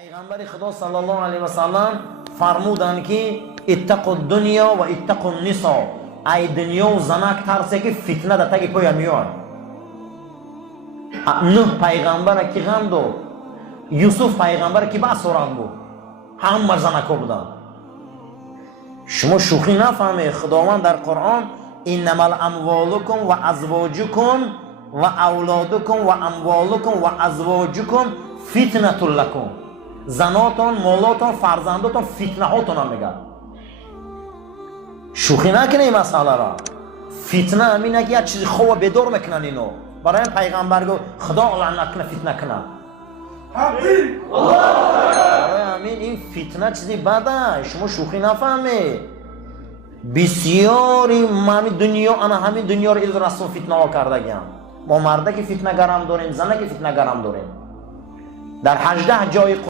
پیغمبر خدا صلی الله علیه و سلم فرمودند که اتقوا الدنیا و اتقوا النساء، ای دنیا و زنک ترسه که فتنه در تگ پای میاد. نوح پیغمبر کی غم داد، یوسف پیغمبر کی با سوران بود، همه زنکا بودن. شما شوخی نفهمه. خداوند در قرآن انما الاموالکم و ازواجکم و اولادکم و اموالکم و ازواجکم فتنه لکم، زناتون، مالاتون، فرزنداتون فتنه هاتون هم میگه. شوخی نکنه این مسئله را. فتنه همینه که یک چیزی خوب بدور میکنن اینو. برای این پیغمبر گفت خدا لعنت کنه فتنه کنه. برای همین این فتنه چیزی بده. شما شوخی نفهمه. بسیاری همین دنیا رو ایل رسول فتنه ها کرده گیم. ما مرده که فتنه گرم داریم، زنه که فتنه گرم داریم. در 18 جای